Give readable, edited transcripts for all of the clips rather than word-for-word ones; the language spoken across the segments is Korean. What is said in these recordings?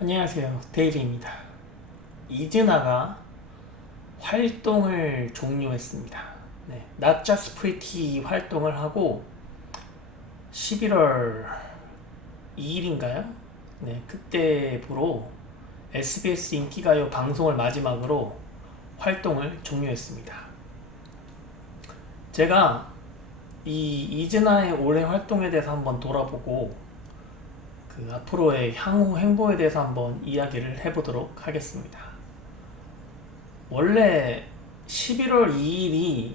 안녕하세요, 데이비입니다. 이즈나가 활동을 종료했습니다. 네, Not Just Pretty 활동을 하고 11월 2일인가요? 네, 그때부로 SBS 인기가요 방송을 마지막으로 활동을 종료했습니다. 제가 이 이즈나의 올해 활동에 대해서 한번 돌아보고 앞으로의 향후 행보에 대해서 한번 이야기를 해보도록 하겠습니다. 원래 11월 2일이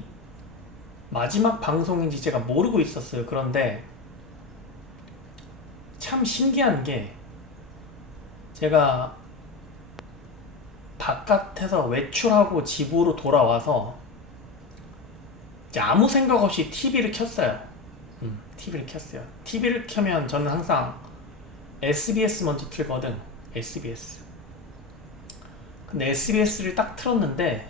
마지막 방송인지 제가 모르고 있었어요. 그런데 참 신기한 게 제가 바깥에서 외출하고 집으로 돌아와서 이제 아무 생각 없이 TV를 켰어요. TV를 켰어요. TV를 켜면 저는 항상 SBS 먼저 틀거든. SBS. 근데 SBS를 딱 틀었는데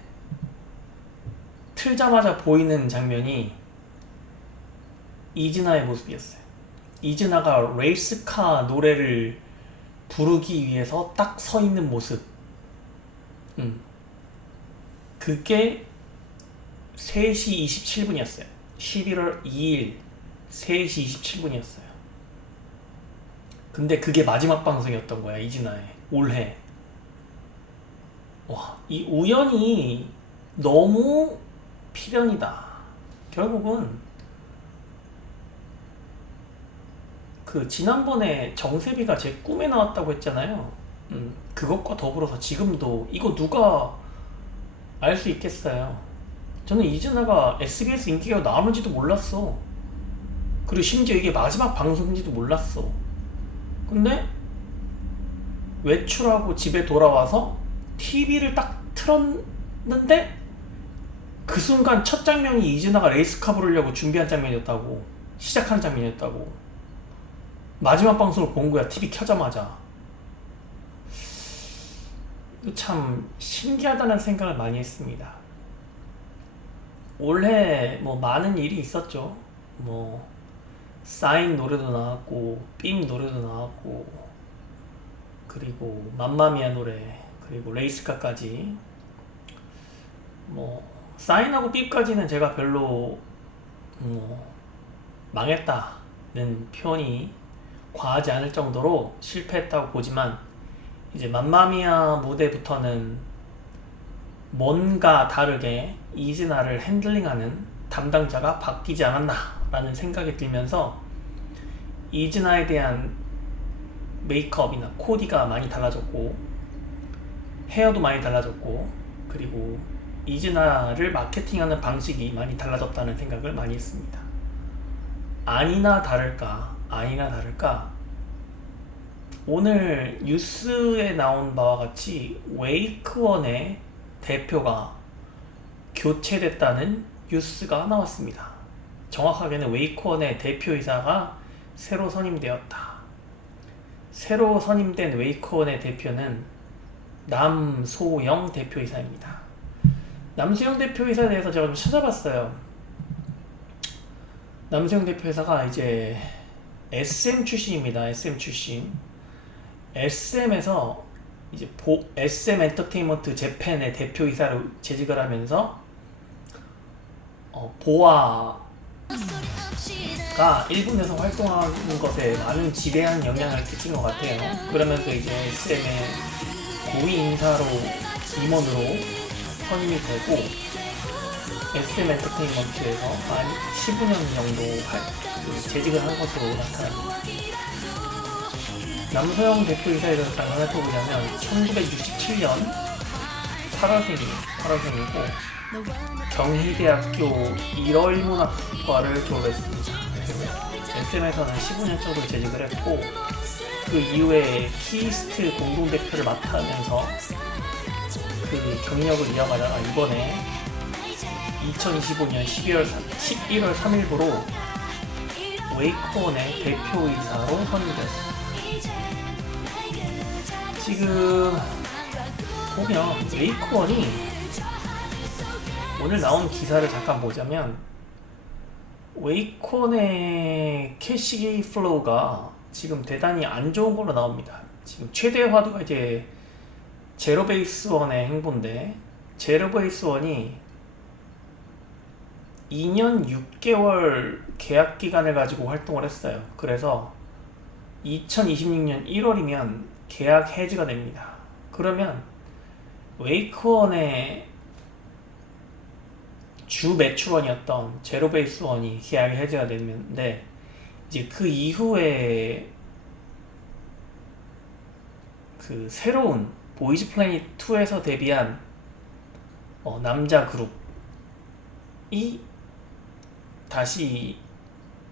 틀자마자 보이는 장면이 이즈나의 모습이었어요. 이즈나가 레이스카 노래를 부르기 위해서 딱 서 있는 모습. 그게 3시 27분이었어요. 11월 2일 3시 27분이었어요. 근데 그게 마지막 방송이었던 거야, 이진아의 올해. 와, 이 우연이 너무 필연이다. 결국은 그 지난번에 정세비가 제 꿈에 나왔다고 했잖아요. 그것과 더불어서 지금도 이거 누가 알 수 있겠어요. 저는 이진아가 SBS 인기가 나오는지도 몰랐어. 그리고 심지어 이게 마지막 방송인지도 몰랐어. 근데 외출하고 집에 돌아와서 TV를 딱 틀었는데 그 순간 첫 장면이 이즈나가 레이스카 부르려고 준비한 장면이었다고. 시작하는 장면이었다고. 마지막 방송을 본 거야, TV 켜자마자. 참 신기하다는 생각을 많이 했습니다. 올해 뭐 많은 일이 있었죠. 뭐 싸인 노래도 나왔고 빔 노래도 나왔고 그리고 맘마미아 노래 그리고 레이스카까지. 뭐 싸인하고 빔까지는 제가 별로 망했다는 표현이 과하지 않을 정도로 실패했다고 보지만, 이제 맘마미아 무대부터는 뭔가 다르게 이즈나를 핸들링하는 담당자가 바뀌지 않았나 라는 생각이 들면서 이즈나에 대한 메이크업이나 코디가 많이 달라졌고 헤어도 많이 달라졌고 그리고 이즈나를 마케팅하는 방식이 많이 달라졌다는 생각을 많이 했습니다. 아니나 다를까 오늘 뉴스에 나온 바와 같이 웨이크원의 대표가 교체됐다는 뉴스가 나왔습니다. 정확하게는 웨이크원의 대표이사가 새로 선임되었다. 새로 선임된 웨이크원의 대표는 남소영 대표이사입니다. 남소영 대표이사에 대해서 제가 좀 찾아봤어요. 남소영 대표이사가 이제 SM 출신입니다. SM 출신. SM에서 이제 SM 엔터테인먼트 재팬의 대표이사로 재직을 하면서 보아가 일본에서 활동하는 것에 많은 지배한 영향을 끼친 것 같아요. 그러면서 이제 SM의 고위 인사로 임원으로 선임이 되고 SM 엔터테인먼트에서 한 15년 정도 재직을 한 것으로 나타납니다. 남소영 대표이사에 대해서 잠깐 살펴보자면 1967년 8월생이고 경희대학교 1월문학과를 졸업했습니다. SM에서는 15년 정도 재직을 했고 그 이후에 키스트 공동대표를 맡으면서 그 경력을 이어가다가 이번에 2025년 11월 3일부로 웨이크원의 대표이사로 선임되었습니다. 지금 보면 웨이크원이 오늘 나온 기사를 잠깐 보자면 웨이콘의 캐시 플로우가 지금 대단히 안 좋은 걸로 나옵니다. 지금 최대 화두가 이제 제로 베이스 원의 행보인데, 제로 베이스 원이 2년 6개월 계약 기간을 가지고 활동을 했어요. 그래서 2026년 1월이면 계약 해지가 됩니다. 그러면 웨이크원의 주 매출원이었던 제로 베이스 원이 계약 해지가 되는데, 이제 그 이후에 그 새로운 보이즈 플래닛 2에서 데뷔한 남자 그룹이 다시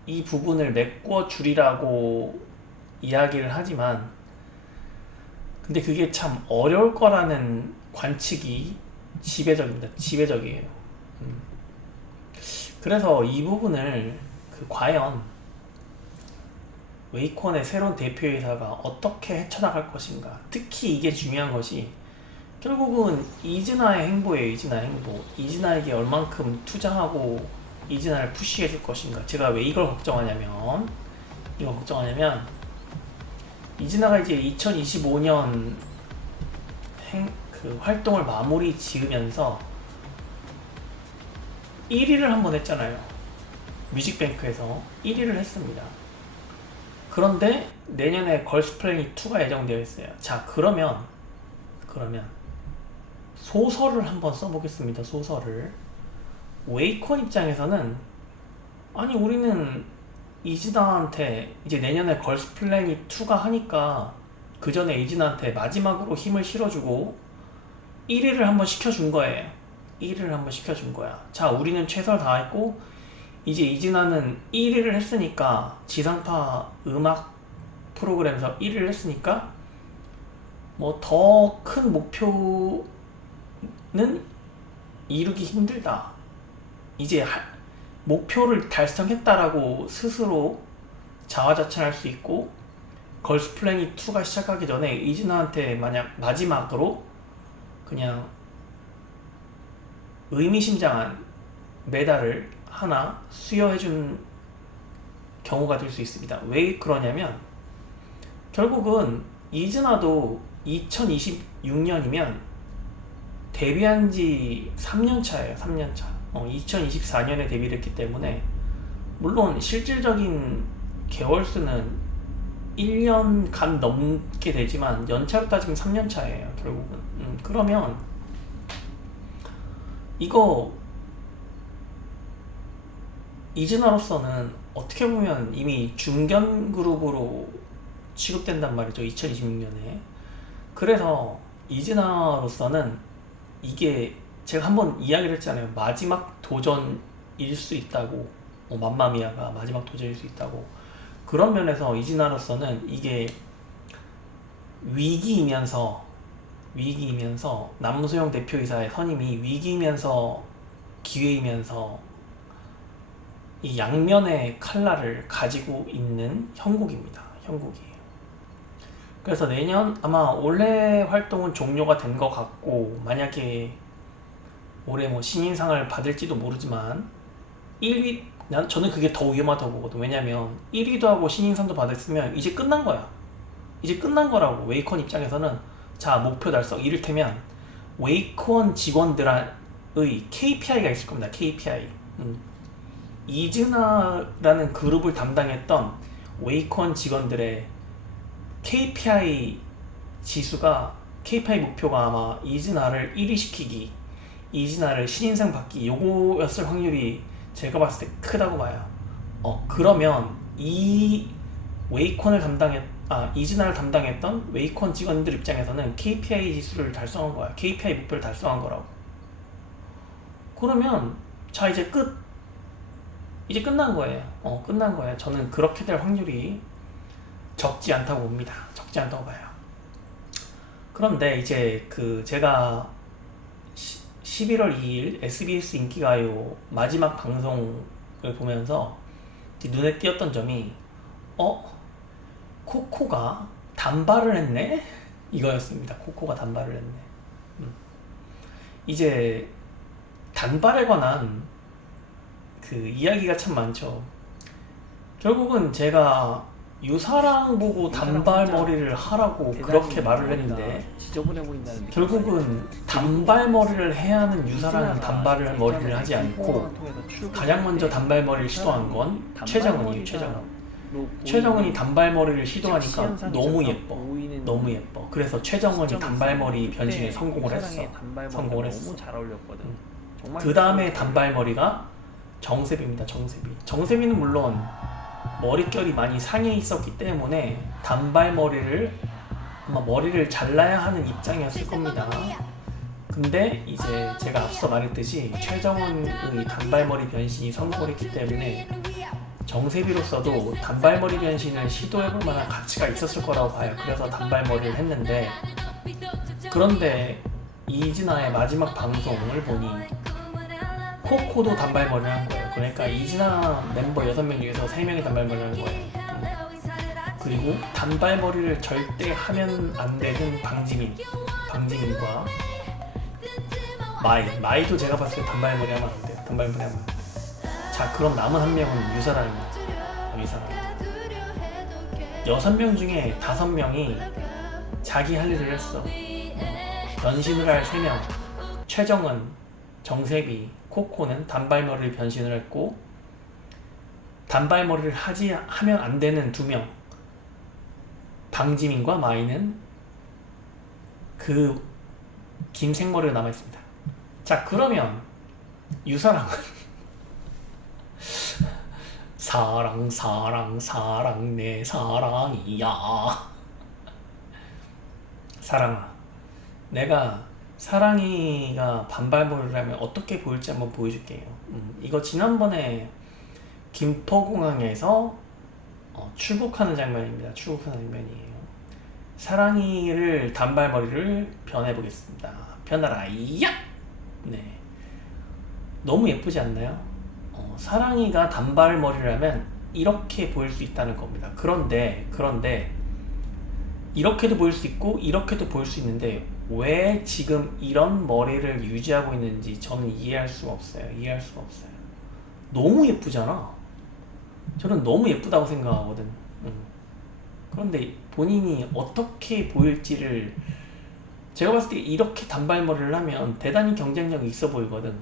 이 부분을 메꿔 주리라고 이야기를 하지만, 근데 그게 참 어려울 거라는 관측이 지배적입니다. 지배적이에요. 그래서 이 부분을 과연 웨이콘의 새로운 대표이사가 어떻게 헤쳐나갈 것인가, 특히 이게 중요한 것이 결국은 이즈나의 행보예요. 이즈나의 행보. 이즈나에게 얼만큼 투자하고 이즈나를 푸시해 줄 것인가. 제가 왜 이걸 걱정하냐면 이즈나가 이제 2025년 활동을 마무리 지으면서 1위를 한번 했잖아요. 뮤직뱅크에서 1위를 했습니다. 그런데 내년에 걸스 플래닛 2가 예정되어 있어요. 자, 그러면 소설을 한번 써보겠습니다. 소설을. 웨이콘 입장에서는, 아니 우리는 이즈나한테 이제 내년에 걸스 플래닛 2가 하니까 그 전에 이즈나한테 마지막으로 힘을 실어주고 1위를 한번 시켜준 거예요. 1위를 한번 시켜준 거야. 자, 우리는 최선을 다했고 이제 이즈나는 1위를 했으니까, 지상파 음악 프로그램에서 1위를 했으니까 뭐 더 큰 목표는 이루기 힘들다. 이제 목표를 달성했다라고 스스로 자화자찬할 수 있고, 걸스 플래닛 2가 시작하기 전에 이즈나한테 만약 마지막으로 그냥 의미심장한 메달을 하나 수여해준 경우가 될 수 있습니다. 왜 그러냐면, 결국은 이즈나도 2026년이면 데뷔한 지 3년 차예요. 3년 차. 2024년에 데뷔를 했기 때문에, 물론 실질적인 개월수는 1년 간 넘게 되지만 연차로 따지면 3년 차예요. 결국은. 그러면 이거 이즈나로서는 어떻게 보면 이미 중견 그룹으로 취급된단 말이죠. 2026년에. 그래서 이즈나로서는 이게, 제가 한번 이야기를 했잖아요. 마지막 도전일 수 있다고. 맘마미아가 마지막 도전일 수 있다고. 그런 면에서 이즈나로서는 이게 위기이면서 남소영 대표이사의 선임이 위기이면서 기회이면서 이 양면의 칼날을 가지고 있는 형국입니다. 형국이에요. 그래서 내년, 아마 올해 활동은 종료가 된 것 같고, 만약에 올해 뭐 신인상을 받을지도 모르지만 1위, 저는 그게 더 위험하다고 보거든. 왜냐면 1위도 하고 신인상도 받았으면 이제 끝난 거야. 이제 끝난 거라고. 웨이콘 입장에서는. 자, 목표 달성. 이를테면 웨이콘 직원들의 KPI가 있을 겁니다. KPI. 이즈나라는 그룹을 담당했던 웨이콘 직원들의 KPI 지수가, KPI 목표가 아마 이즈나를 1위 시키기, 이즈나를 신인상 받기, 요거였을 확률이 제가 봤을 때 크다고 봐요. 그러면 이 이즈나를 담당했던 웨이콘 직원들 입장에서는 KPI 지수를 달성한 거야. KPI 목표를 달성한 거라고. 그러면 자, 이제 끝난 거예요. 끝난 거예요. 저는 그렇게 될 확률이 적지 않다고 봅니다. 적지 않다고 봐요. 그런데 이제 제가 11월 2일 SBS 인기가요 마지막 방송을 보면서 눈에 띄었던 점이, 코코가 단발을 했네? 이거였습니다. 코코가 단발을 했네. 이제 단발에 관한 이야기가 참 많죠. 결국은 제가 유사랑 보고 단발머리를 하라고 그렇게 말을 했는데 지저분해 보인다는 느낌. 결국은 단발머리를 해야 하는 유사랑은 단발머리를 하지 않고 가장 먼저 단발머리를 시도한 건 최정은이에요. 최정은이 단발머리를 시도하니까 너무 예뻐. 너무 예뻐. 그래서 최정은이 단발머리 변신에 성공을 했어. 성공을 했어. 너무 잘 어울렸거든. 그 다음에 단발머리가 정세비입니다. 정세비는 물론 머릿결이 많이 상해 있었기 때문에 단발머리를 아마 머리를 잘라야 하는 입장이었을 겁니다. 근데 이제 제가 앞서 말했듯이 최정원의 단발머리 변신이 성공했기 때문에 정세비로서도 단발머리 변신을 시도해볼 만한 가치가 있었을 거라고 봐요. 그래서 단발머리를 했는데, 그런데 이진아의 마지막 방송을 보니 코코도 단발머리를 한 거예요. 그러니까 이진아 멤버 6명 중에서 3명이 단발머리를 한 거예요. 그리고 단발머리를 절대 하면 안 되는 방지민과 마이도 제가 봤을 때 단발머리 하면 안 돼요. 단발머리 하면 안 돼요. 자, 그럼 남은 한 명은 유사랑입니다. 유사랑. 6명 중에 5명이 자기 할 일을 했어. 변신을 할 3명, 최정은, 정세비, 코코는 단발머리를 변신을 했고, 단발머리를 하면 안 되는 2명, 방지민과 마이는 그 긴 생머리가 남아있습니다. 자, 그러면 유사랑은 사랑 내 사랑이야. 사랑아, 내가 사랑이가 반발머리를 하면 어떻게 보일지 한번 보여줄게요. 이거 지난번에 김포공항에서 출국하는 장면입니다. 출국하는 장면이에요. 사랑이를 단발머리를 변해보겠습니다. 변하라, 야! 네, 너무 예쁘지 않나요? 사랑이가 단발머리를 하면 이렇게 보일 수 있다는 겁니다. 그런데 이렇게도 보일 수 있고 이렇게도 보일 수 있는데 왜 지금 이런 머리를 유지하고 있는지 저는 이해할 수가 없어요. 너무 예쁘잖아. 저는 너무 예쁘다고 생각하거든. 그런데 본인이 어떻게 보일지를, 제가 봤을 때 이렇게 단발머리를 하면 대단히 경쟁력이 있어 보이거든.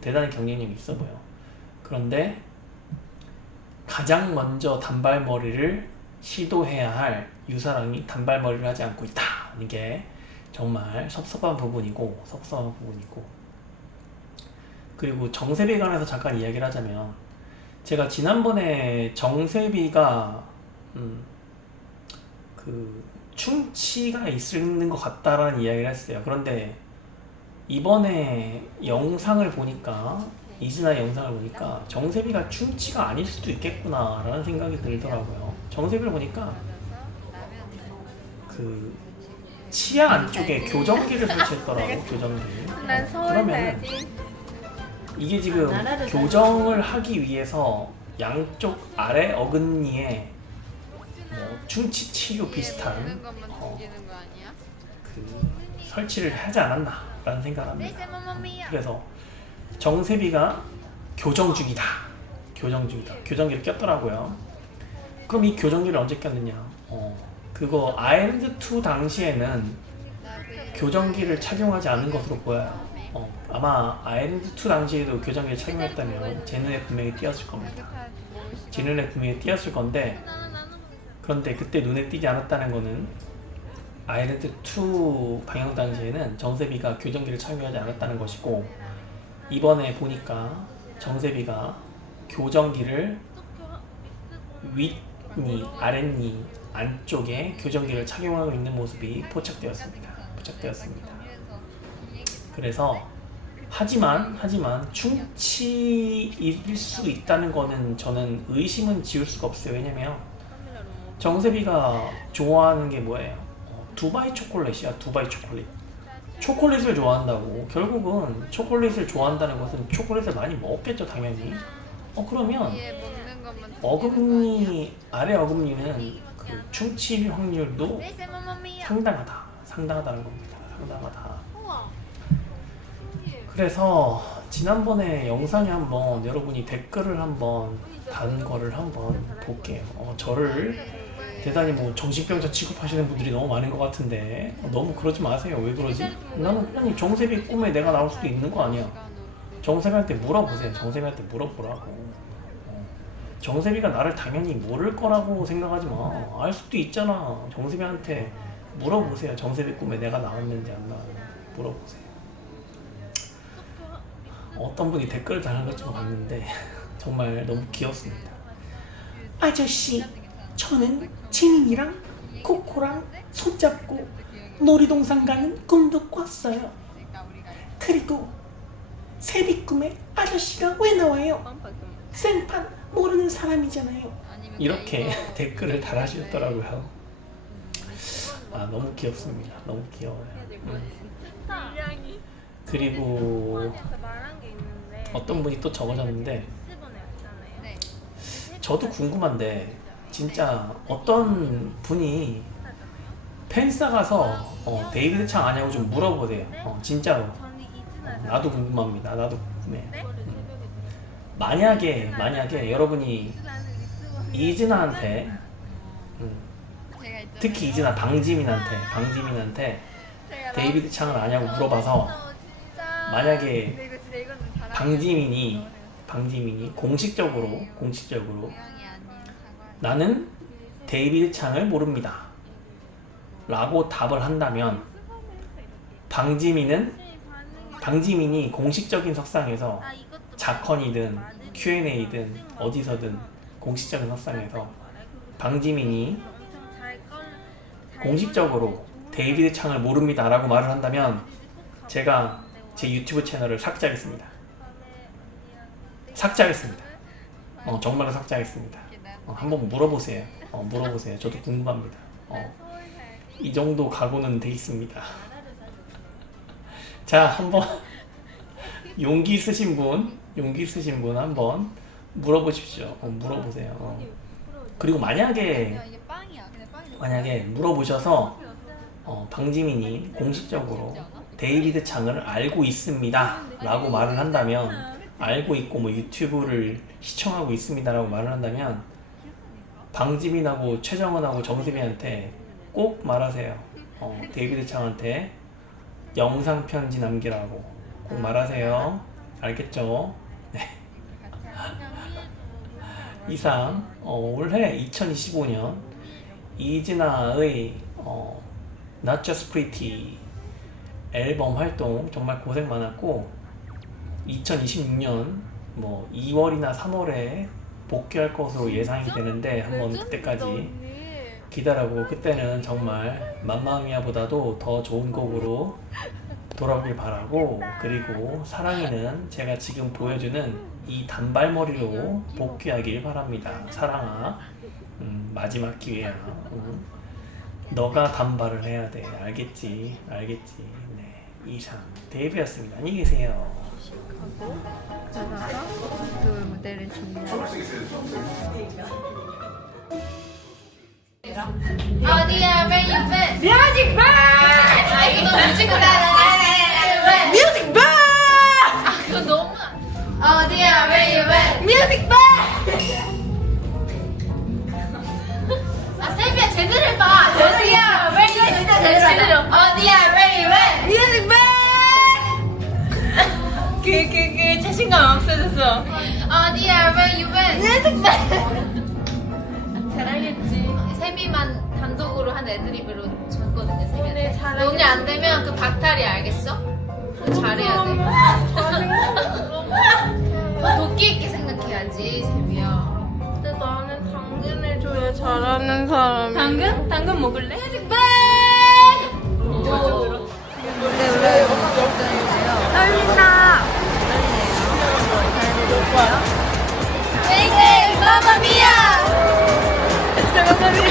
대단히 경쟁력이 있어 보여. 그런데 가장 먼저 단발머리를 시도해야 할 유사랑이 단발머리를 하지 않고 있다. 이게 정말 섭섭한 부분이고, 그리고 정세비에 관해서 잠깐 이야기를 하자면, 제가 지난번에 정세비가 그 충치가 있는 것 같다라는 이야기를 했어요. 그런데 이번에 영상을 보니까, 이진아의 영상을 보니까 정세비가 충치가 아닐 수도 있겠구나 라는 생각이 들더라고요. 정세비를 보니까 그 치아 안쪽에 교정기를 설치했더라고. 교정기. 그러면 이게 지금 교정을 하기 위해서 양쪽 아래 어금니에 뭐 충치 치료 비슷한 그 설치를 하지 않았나 라는 생각을 합니다. 그래서 정세비가 교정 중이다. 교정기를 꼈더라고요. 그럼 이 교정기를 언제 꼈느냐? 그거 아일랜드2 당시에는 교정기를 착용하지 않은 것으로 보여요. 아마 아일랜드2 당시에도 교정기를 착용했다면 제 눈에 분명히 띄었을 겁니다. 제 눈에 분명히 띄었을 건데, 그런데 그때 눈에 띄지 않았다는 거는 아일랜드2 방영 당시에는 정세비가 교정기를 착용하지 않았다는 것이고, 이번에 보니까 정세비가 교정기를 윗니, 아랫니 안쪽에 교정기를 착용하고 있는 모습이 포착되었습니다. 그래서 하지만 충치일 수 있다는 거는 저는 의심은 지울 수가 없어요. 왜냐면 정세비가 좋아하는 게 뭐예요? 두바이 초콜릿이야. 초콜릿을 좋아한다고. 결국은 초콜릿을 좋아한다는 것은 초콜릿을 많이 먹겠죠, 당연히. 그러면 어금니, 아래 어금니는 그 충치일 확률도 상당하다는 겁니다. 그래서 지난번에 영상에 한번 여러분이 댓글을 한번 단 거를 한번 볼게요. 저를 대단히 뭐 정신병자 취급하시는 분들이 너무 많은 것 같은데 너무 그러지 마세요. 왜 그러지? 나는 그냥 정세비 꿈에 내가 나올 수도 있는 거 아니야. 정세비한테 물어보세요. 정세비한테 물어보라고. 정세비가 나를 당연히 모를 거라고 생각하지 마. 알 수도 있잖아. 정세비한테 물어보세요. 정세비 꿈에 내가 나왔는지 안 나왔는지 물어보세요. 어떤 분이 댓글을 달는 걸 좀 봤는데 정말 너무 귀엽습니다. 아저씨, 저는 지민이랑 코코랑 손잡고 놀이동산 가는 꿈도 꿨어요. 그리고 세비 꿈에 아저씨가 왜 나와요? 생판 모르는 사람이잖아요. 이렇게 댓글을 달아주셨더라고요. 아, 너무 귀엽습니다. 너무 귀여워요. 그리고 어떤 분이 또 적어줬는데 저도 궁금한데 진짜 어떤 분이 팬싸 가서 데이비드 창 아냐고 좀 물어보세요. 진짜로. 나도 궁금합니다. 나도 궁금해. 만약에 여러분이 이진아한테 특히 이진아 방지민한테 데이비드 창을 아냐고 물어봐서 만약에 방지민이 공식적으로 나는 데이비드 창을 모릅니다 라고 답을 한다면 방지민이 공식적인 석상에서 자컨이든 Q&A든 어디서든 공식적인 석상에서 방지민이 공식적으로 데이비드 창을 모릅니다 라고 말을 한다면 제가 제 유튜브 채널을 삭제하겠습니다. 정말로 삭제하겠습니다. 한번 물어보세요. 물어보세요. 저도 궁금합니다. 이 정도 각오는 돼 있습니다. 자, 한번 용기 있으신 분 한번 물어보십시오. 물어보세요. 그리고 만약에 물어보셔서 방지민이 공식적으로 데이비드 창을 알고 있습니다 라고 말을 한다면 알고 있고 뭐 유튜브를 시청하고 있습니다 라고 말을 한다면 방지민하고 최정은하고 정세빈한테 꼭 말하세요. 데이비드 창한테 영상 편지 남기라고 꼭 말하세요. 알겠죠? 네. 이상 올해 2025년 이진아의 Not Just Pretty 앨범 활동 정말 고생 많았고 2026년 뭐 2월이나 3월에 복귀할 것으로 예상이 되는데 한번 그때까지 기다려보고 그때는 정말 맘마미아보다도 더 좋은 곡으로 돌아오길 바라고 그리고 사랑이는 제가 지금 보여주는 이 단발머리로 복귀하길 바랍니다. 사랑아 마지막 기회야. 너가 단발을 해야 돼. 알겠지? 네, 이상 데이비였습니다. 안녕히 계세요. 나가서 그 무대를 준비하고 어디야 where you been? 뮤직 뱅! 아 이거 뮤직 뱅! 아 그거 너무 어디야 where you been? 뮤직 뱅! 아 세비야 제대로 해봐. 어디야 where you been? 제대로 어디야 where you been? 뮤직 뱅! 그 자신감 없어졌어. 어디야 where you been? 뮤직 뱅! 잘하겠지. 세미만 단독으로 한 애드립으로 줬거든요. 세미한테. 오늘 안 되면 그 박탈이 알겠어? 잘해야 돼. 더 도끼 있게 생각해야지, 세미야. 근데 나는 당근해줘야 잘하는 사람이 당근? 당근 먹을래? 뮤직뱅! 근데 원래 영상 결정이고요 떨린다 웨이세 마마미야! 마마미아